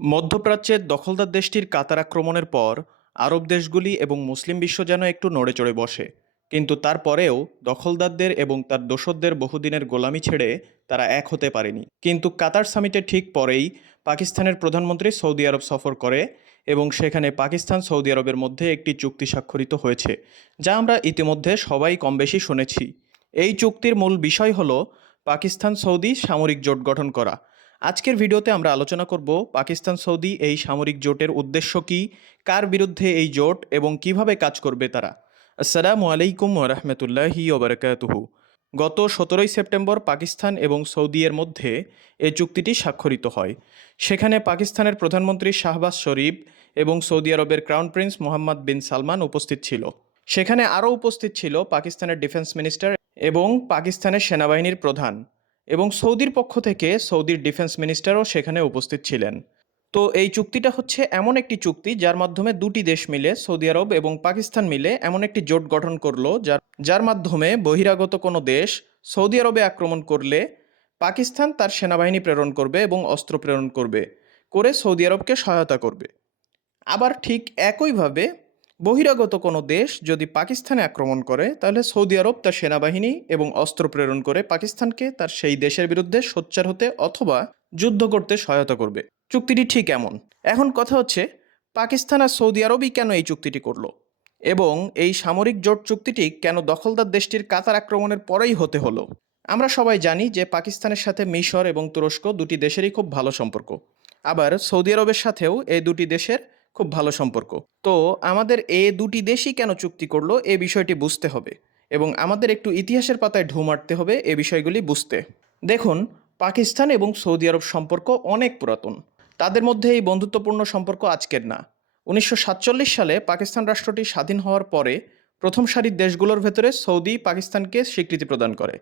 মধ্যপ্রাচ্যের দখলদার দেশটির কাতার আক্রমণের পর আরব দেশগুলি এবং মুসলিম বিশ্ব যেন একটু নড়েচড়ে বসে, কিন্তু তারপরেও দখলদারদের এবং তার দোসরদের বহুদিনের গোলামি ছেড়ে তারা এক হতে পারেনি। কিন্তু কাতার সামিটের ঠিক পরেই পাকিস্তানের প্রধানমন্ত্রী সৌদি আরব সফর করে এবং সেখানে পাকিস্তান সৌদি আরবের মধ্যে একটি চুক্তি স্বাক্ষরিত হয়েছে, যা আমরা ইতিমধ্যে সবাই কমবেশি শুনেছি। এই চুক্তির মূল বিষয় হল পাকিস্তান সৌদি সামরিক জোট গঠন করা। আজকের ভিডিওতে আমরা আলোচনা করব পাকিস্তান সৌদি এই সামরিক জোটের উদ্দেশ্য কী, কার বিরুদ্ধে এই জোট এবং কিভাবে কাজ করবে তারা। আসসালামু আলাইকুম ওয়া রাহমাতুল্লাহি ওয়া বারাকাতুহু। গত 17ই সেপ্টেম্বর পাকিস্তান এবং সৌদি এর মধ্যে এই চুক্তিটি স্বাক্ষরিত হয়। সেখানে পাকিস্তানের প্রধানমন্ত্রী শাহবাজ শরীফ এবং সৌদি আরবের ক্রাউন প্রিন্স মোহাম্মদ বিন সালমান উপস্থিত ছিল। সেখানে আরও উপস্থিত ছিল পাকিস্তানের ডিফেন্স মিনিস্টার এবং পাকিস্তানের সেনাবাহিনীর প্রধান, এবং সৌদির পক্ষ থেকে সৌদির ডিফেন্স মিনিস্টারও সেখানে উপস্থিত ছিলেন। তো এই চুক্তিটা হচ্ছে এমন একটি চুক্তি যার মাধ্যমে দুটি দেশ মিলে, সৌদি আরব এবং পাকিস্তান মিলে এমন একটি জোট গঠন করলো যার মাধ্যমে বহিরাগত কোনো দেশ সৌদি আরবে আক্রমণ করলে পাকিস্তান তার সেনাবাহিনী প্রেরণ করবে এবং অস্ত্র প্রেরণ করে সৌদি আরবকে সহায়তা করবে। আবার ঠিক একইভাবে বহিরাগত কোনো দেশ যদি পাকিস্তানে আক্রমণ করে, তাহলে সৌদি আরব তার সেনাবাহিনী এবং অস্ত্র প্রেরণ করে পাকিস্তানকে তার সেই দেশের বিরুদ্ধে সোচ্চার হতে অথবা যুদ্ধ করতে সহায়তা করবে। চুক্তিটি ঠিক এমন। এখন কথা হচ্ছে, পাকিস্তান আর সৌদি আরবই কেন এই চুক্তিটি করলো এবং এই সামরিক জোট চুক্তিটি কেন দখলদার দেশটির কাতার আক্রমণের পরেই হতে হলো। আমরা সবাই জানি যে পাকিস্তানের সাথে মিশর এবং তুরস্ক দুটি দেশেরই খুব ভালো সম্পর্ক, আবার সৌদি আরবের সাথেও এই দুটি দেশের খুব ভালো সম্পর্ক। তো আমাদের এই দুটি দেশই কেন চুক্তি করলো এই বিষয়টি বুঝতে হবে এবং আমাদের একটু ইতিহাসের পাতায় ঢু মারতে হবে এই বিষয়গুলি বুঝতে। দেখুন, পাকিস্তান এবং সৌদি আরব সম্পর্ক অনেক পুরাতন। তাদের মধ্যে এই বন্ধুত্বপূর্ণ সম্পর্ক আজকের না। 1947 সালে পাকিস্তান রাষ্ট্রটি স্বাধীন হওয়ার পরে প্রথম সারির দেশগুলোর ভেতরে সৌদি পাকিস্তানকে স্বীকৃতি প্রদান করে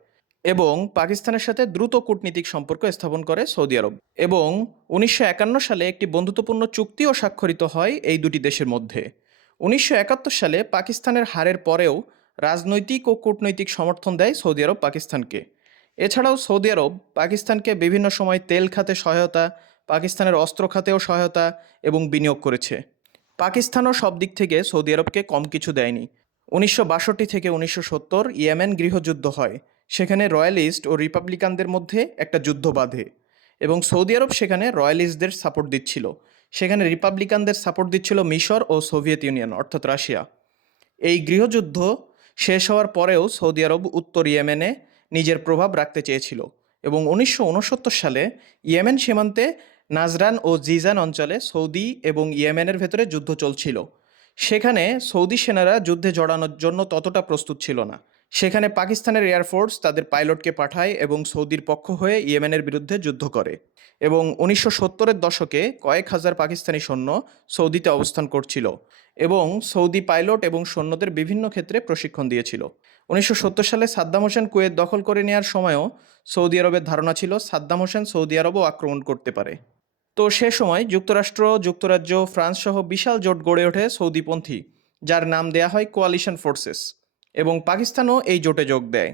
এবং পাকিস্তানের সাথে দ্রুত কূটনীতিক সম্পর্ক স্থাপন করে সৌদি আরব, এবং 1951 সালে একটি বন্ধুত্বপূর্ণ চুক্তিও স্বাক্ষরিত হয় এই দুটি দেশের মধ্যে। 1971 সালে পাকিস্তানের হারের পরেও রাজনৈতিক ও কূটনৈতিক সমর্থন দেয় সৌদি আরব পাকিস্তানকে। এছাড়াও সৌদি আরব পাকিস্তানকে বিভিন্ন সময় তেল খাতে সহায়তা, পাকিস্তানের অস্ত্র খাতেও সহায়তা এবং বিনিয়োগ করেছে। পাকিস্তানও সব দিক থেকে সৌদি আরবকে কম কিছু দেয়নি। 1962 থেকে 1970 ইয়েমেন গৃহযুদ্ধ হয়। সেখানে রয়্যালিস্ট ও রিপাবলিকানদের মধ্যে একটা যুদ্ধ বাধে এবং সৌদি আরব সেখানে রয়্যালিস্টদের সাপোর্ট দিচ্ছিল। সেখানে রিপাবলিকানদের সাপোর্ট দিচ্ছিল মিশর ও সোভিয়েত ইউনিয়ন অর্থাৎ রাশিয়া। এই গৃহযুদ্ধ শেষ হওয়ার পরেও সৌদি আরব উত্তর ইয়েমেনে নিজের প্রভাব রাখতে চেয়েছিল এবং 1969 সালে ইয়েমেন সীমান্তে নাজরান ও জিজান অঞ্চলে সৌদি এবং ইয়েমেনের ভেতরে যুদ্ধ চলছিল। সেখানে সৌদি সেনারা যুদ্ধে জড়ানোর জন্য ততটা প্রস্তুত ছিল না। সেখানে পাকিস্তানের এয়ারফোর্স তাদের পাইলটকে পাঠায় এবং সৌদির পক্ষ হয়ে ইয়েমেনের বিরুদ্ধে যুদ্ধ করে, এবং 1970-এর দশকে কয়েক হাজার পাকিস্তানি সৈন্য সৌদিতে অবস্থান করছিল এবং সৌদি পাইলট এবং সৈন্যদের বিভিন্ন ক্ষেত্রে প্রশিক্ষণ দিয়েছিল। 1970 সালে সাদ্দাম হোসেন কুয়েত দখল করে নেওয়ার সময়ও সৌদি আরবের ধারণা ছিল সাদ্দাম হোসেন সৌদি আরবও আক্রমণ করতে পারে। তো সে সময় যুক্তরাষ্ট্র, যুক্তরাজ্য, ফ্রান্স সহ বিশাল জোট গড়ে ওঠে সৌদিপন্থী, যার নাম দেয়া হয় কোয়ালিশন ফোর্সেস, এবং পাকিস্তানও এই জোটে যোগ দেয়।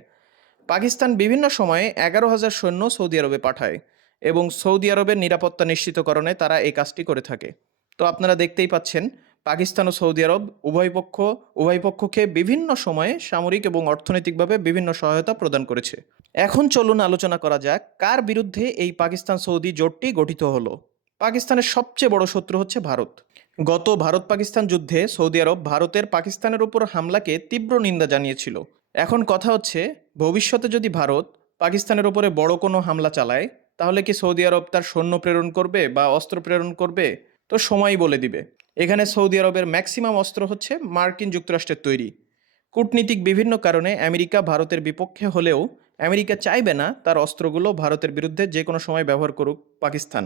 পাকিস্তান বিভিন্ন সময়ে 11,000 সৈন্য সৌদি আরবে পাঠায় এবং সৌদি আরবের নিরাপত্তা নিশ্চিতকরণে তারা এই কাজটি করে থাকে। তো আপনারা দেখতেই পাচ্ছেন, পাকিস্তান ও সৌদি আরব উভয় পক্ষকে বিভিন্ন সময়ে সামরিক এবং অর্থনৈতিকভাবে বিভিন্ন সহায়তা প্রদান করেছে। এখন চলুন আলোচনা করা যাক কার বিরুদ্ধে এই পাকিস্তান সৌদি জোটটি গঠিত হলো। পাকিস্তানের সবচেয়ে বড় শত্রু হচ্ছে ভারত। গত ভারত পাকিস্তান যুদ্ধে সৌদি আরব ভারতের পাকিস্তানের উপর হামলাকে তীব্র নিন্দা জানিয়েছিল। এখন কথা হচ্ছে, ভবিষ্যতে যদি ভারত পাকিস্তানের উপরে বড় কোনো হামলা চালায়, তাহলে কি সৌদি আরব তার সৈন্য প্রেরণ করবে বা অস্ত্র প্রেরণ করবে? তো সময়ই বলে দিবে। এখানে সৌদি আরবের ম্যাক্সিমাম অস্ত্র হচ্ছে মার্কিন যুক্তরাষ্ট্রের তৈরি। কূটনীতিক বিভিন্ন কারণে আমেরিকা ভারতের বিপক্ষে হলেও আমেরিকা চাইবে না তার অস্ত্রগুলো ভারতের বিরুদ্ধে যে কোনো সময় ব্যবহার করুক পাকিস্তান।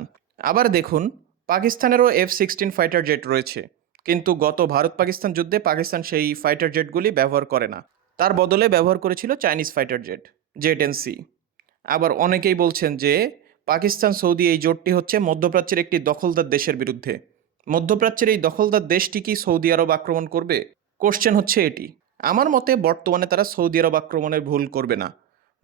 আবার দেখুন, পাকিস্তানেরও F-16 ফাইটার জেট রয়েছে, কিন্তু গত ভারত পাকিস্তান যুদ্ধে পাকিস্তান সেই ফাইটার জেটগুলি ব্যবহার করে না। তার বদলে ব্যবহার করেছিল চাইনিজ ফাইটার জেট, জেট-NC। আবার অনেকেই বলছেন যে পাকিস্তান সৌদি এই জোটটি হচ্ছে মধ্যপ্রাচ্যের একটি দখলদার দেশের বিরুদ্ধে। মধ্যপ্রাচ্যের এই দখলদার দেশটি কি সৌদি আরব আক্রমণ করবে? কোশ্চেন হচ্ছে এটি। আমার মতে বর্তমানে তারা সৌদি আরব আক্রমণের ভুল করবে না।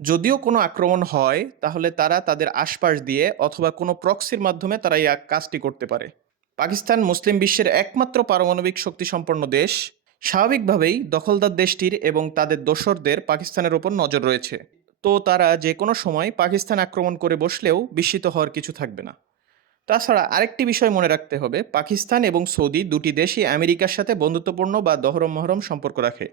যদিও কোনো আক্রমণ হয় তাহলে তারা তাদের আশপাশ দিয়ে অথবা কোনো প্রক্সির মাধ্যমে তারা এই কাজটি করতে পারে। পাকিস্তান মুসলিম বিশ্বের একমাত্র পারমাণবিক শক্তিসম্পন্ন দেশ। স্বাভাবিকভাবেই দখলদার দেশটির এবং তাদের দোসরদের পাকিস্তানের ওপর নজর রয়েছে। তো তারা যে কোনো সময় পাকিস্তান আক্রমণ করে বসলেও বিস্মিত হওয়ার কিছু থাকবে না। তাছাড়া আরেকটি বিষয় মনে রাখতে হবে, পাকিস্তান এবং সৌদি দুটি দেশই আমেরিকার সাথে বন্ধুত্বপূর্ণ বা দহরম মহরম সম্পর্ক রাখে।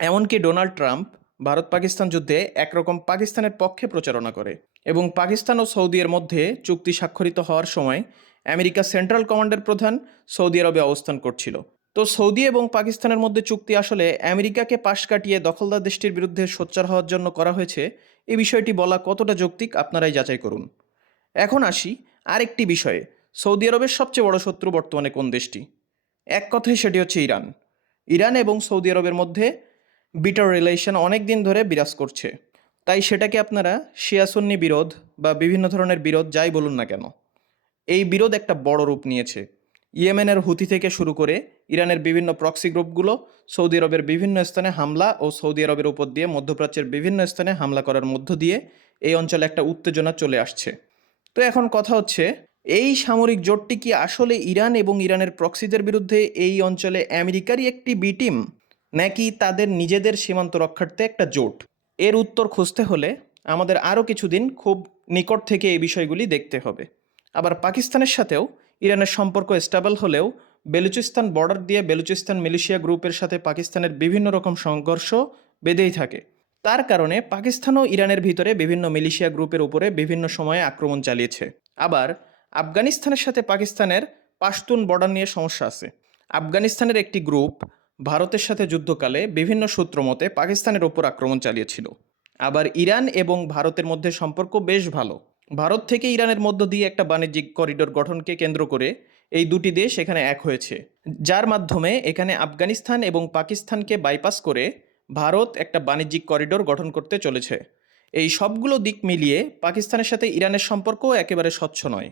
এমনকি ডোনাল্ড ট্রাম্প ভারত পাকিস্তান যুদ্ধে একরকম পাকিস্তানের পক্ষে প্রচারণা করে এবং পাকিস্তান ও সৌদি এর মধ্যে চুক্তি স্বাক্ষরিত হওয়ার সময় আমেরিকা সেন্ট্রাল কমান্ডের প্রধান সৌদি আরবে অবস্থান করছিল। তো সৌদি এবং পাকিস্তানের মধ্যে চুক্তি আসলে আমেরিকাকে পাশ কাটিয়ে দখলদার দেশটির বিরুদ্ধে সোচ্চার হওয়ার জন্য করা হয়েছে, এই বিষয়টি বলা কতটা যৌক্তিক আপনারাই যাচাই করুন। এখন আসি আরেকটি বিষয়ে, সৌদি আরবের সবচেয়ে বড় শত্রু বর্তমানে কোন দেশটি? এক কথায় সেটি হচ্ছে ইরান। ইরান এবং সৌদি আরবের মধ্যে বিটার রিলেশন অনেক দিন ধরে বিরাজ করছে। তাই সেটাকে আপনারা শিয়া সুন্নি বিরোধ বা বিভিন্ন ধরনের বিরোধ যাই বলুন না কেন, এই বিরোধ একটা বড় রূপ নিয়েছে। ইয়েমেনের হুথি থেকে শুরু করে ইরানের বিভিন্ন প্রক্সি গ্রুপগুলো সৌদি আরবের বিভিন্ন স্থানে হামলা ও সৌদি আরবের উপর দিয়ে মধ্যপ্রাচ্যের বিভিন্ন স্থানে হামলা করার মধ্য দিয়ে এই অঞ্চলে একটা উত্তেজনা চলে আসছে। তো এখন কথা হচ্ছে, এই সামরিক জোটটি কি আসলে ইরান এবং ইরানের প্রক্সিদের বিরুদ্ধে এই অঞ্চলে আমেরিকারই একটি বি টিম, নাকি তাদের নিজেদের সীমান্ত রক্ষার্থে একটা জোট? এর উত্তর খুঁজতে হলে আমাদের আরও কিছুদিন খুব নিকট থেকে এই বিষয়গুলি দেখতে হবে। আবার পাকিস্তানের সাথেও ইরানের সম্পর্ক স্টেবল হলেও বেলুচিস্তান বর্ডার দিয়ে বেলুচিস্তান মিলিশিয়া গ্রুপের সাথে পাকিস্তানের বিভিন্ন রকম সংঘর্ষ বেঁধেই থাকে। তার কারণে পাকিস্তান ও ইরানের ভিতরে বিভিন্ন মিলিশিয়া গ্রুপের উপরে বিভিন্ন সময়ে আক্রমণ চালিয়েছে। আবার আফগানিস্তানের সাথে পাকিস্তানের পাশতুন বর্ডার নিয়ে সমস্যা আছে। আফগানিস্তানের একটি গ্রুপ ভারতের সাথে যুদ্ধকালে বিভিন্ন সূত্র মতে পাকিস্তানের ওপর আক্রমণ চালিয়েছিল। আবার ইরান এবং ভারতের মধ্যে সম্পর্ক বেশ ভালো। ভারত থেকে ইরানের মধ্য দিয়ে একটা বাণিজ্যিক করিডোর গঠনকে কেন্দ্র করে এই দুটি দেশ এখানে এক হয়েছে, যার মাধ্যমে এখানে আফগানিস্তান এবং পাকিস্তানকে বাইপাস করে ভারত একটা বাণিজ্যিক করিডোর গঠন করতে চলেছে। এই সবগুলো দিক মিলিয়ে পাকিস্তানের সাথে ইরানের সম্পর্কও একেবারে স্বচ্ছ নয়।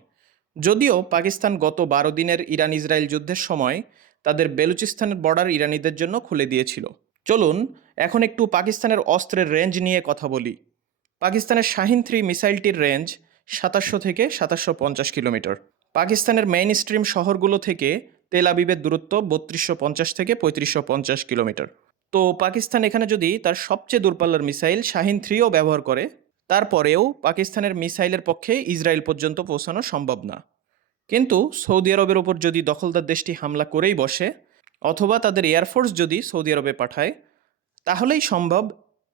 যদিও পাকিস্তান গত 12 দিনের ইরান ইসরায়েল যুদ্ধের সময় তাদের বেলুচিস্তানের বর্ডার ইরানিদের জন্য খুলে দিয়েছিল। চলুন এখন একটু পাকিস্তানের অস্ত্রের রেঞ্জ নিয়ে কথা বলি। পাকিস্তানের শাহিন-3 মিসাইলটির রেঞ্জ 2700 থেকে 2750 কিলোমিটার। পাকিস্তানের মেইন স্ট্রিম শহরগুলো থেকে তেল আবিবের দূরত্ব 3250 থেকে 3550 কিলোমিটার। তো পাকিস্তান এখানে যদি তার সবচেয়ে দূরপাল্লার মিসাইল শাহিন-3ও ব্যবহার করে, তারপরেও পাকিস্তানের মিসাইলের পক্ষে ইসরায়েল পর্যন্ত পৌঁছানো সম্ভব না। কিন্তু সৌদি আরবের ওপর যদি দখলদার দেশটি হামলা করেই বসে অথবা তাদের এয়ারফোর্স যদি সৌদি আরবে পাঠায়, তাহলেই সম্ভব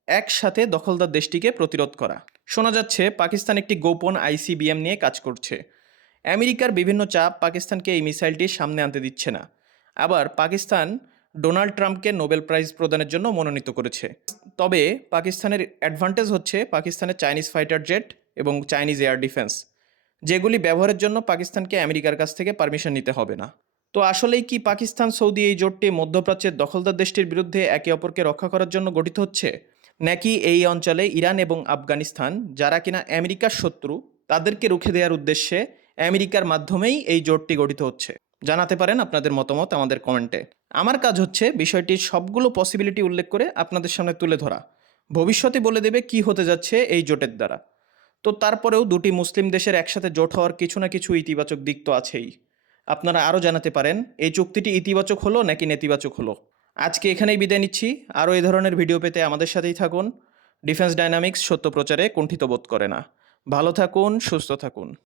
একসাথে দখলদার দেশটিকে প্রতিরোধ করা। শোনা যাচ্ছে পাকিস্তান একটি গোপন আইসিবিএম নিয়ে কাজ করছে। আমেরিকার বিভিন্ন চাপ পাকিস্তানকে এই মিসাইলটির সামনে আনতে দিচ্ছে না। আবার পাকিস্তান ডোনাল্ড ট্রাম্পকে নোবেল প্রাইজ প্রদানের জন্য মনোনীত করেছে। তবে পাকিস্তানের অ্যাডভান্টেজ হচ্ছে পাকিস্তানের চাইনিজ ফাইটার জেট এবং চাইনিজ এয়ার ডিফেন্স, যেগুলি ব্যবহারের জন্য পাকিস্তানকে আমেরিকার কাছ থেকে পারমিশন নিতে হবে না। তো আসলেই কি পাকিস্তান সৌদি এই জোটটি মধ্যপ্রাচ্যের দখলদার দেশটির বিরুদ্ধে একে অপরকে রক্ষা করার জন্য গঠিত হচ্ছে, নাকি এই অঞ্চলে ইরান এবং আফগানিস্তান যারা কিনা আমেরিকার শত্রু তাদেরকে রুখে দেওয়ার উদ্দেশ্যে আমেরিকার মাধ্যমেই এই জোটটি গঠিত হচ্ছে? জানাতে পারেন আপনাদের মতামত আমাদের কমেন্টে। আমার কাজ হচ্ছে বিষয়টির সবগুলো পসিবিলিটি উল্লেখ করে আপনাদের সামনে তুলে ধরা। ভবিষ্যতে বলে দেবে কি হতে যাচ্ছে এই জোটের দ্বারা। তো তারপরেও দুটি মুসলিম দেশের একসাথে জোট হওয়ার কিছু না কিছু ইতিবাচক দিক তো আছেই। আপনারা আরও জানাতে পারেন এই চুক্তিটি ইতিবাচক হলো নাকি নেতিবাচক হলো। আজকে এখানেই বিদায় নিচ্ছি। আরও এই ধরনের ভিডিও পেতে আমাদের সাথেই থাকুন। ডিফেন্স ডায়নামিক্স সত্য প্রচারে কুণ্ঠিত বোধ করে না। ভালো থাকুন, সুস্থ থাকুন।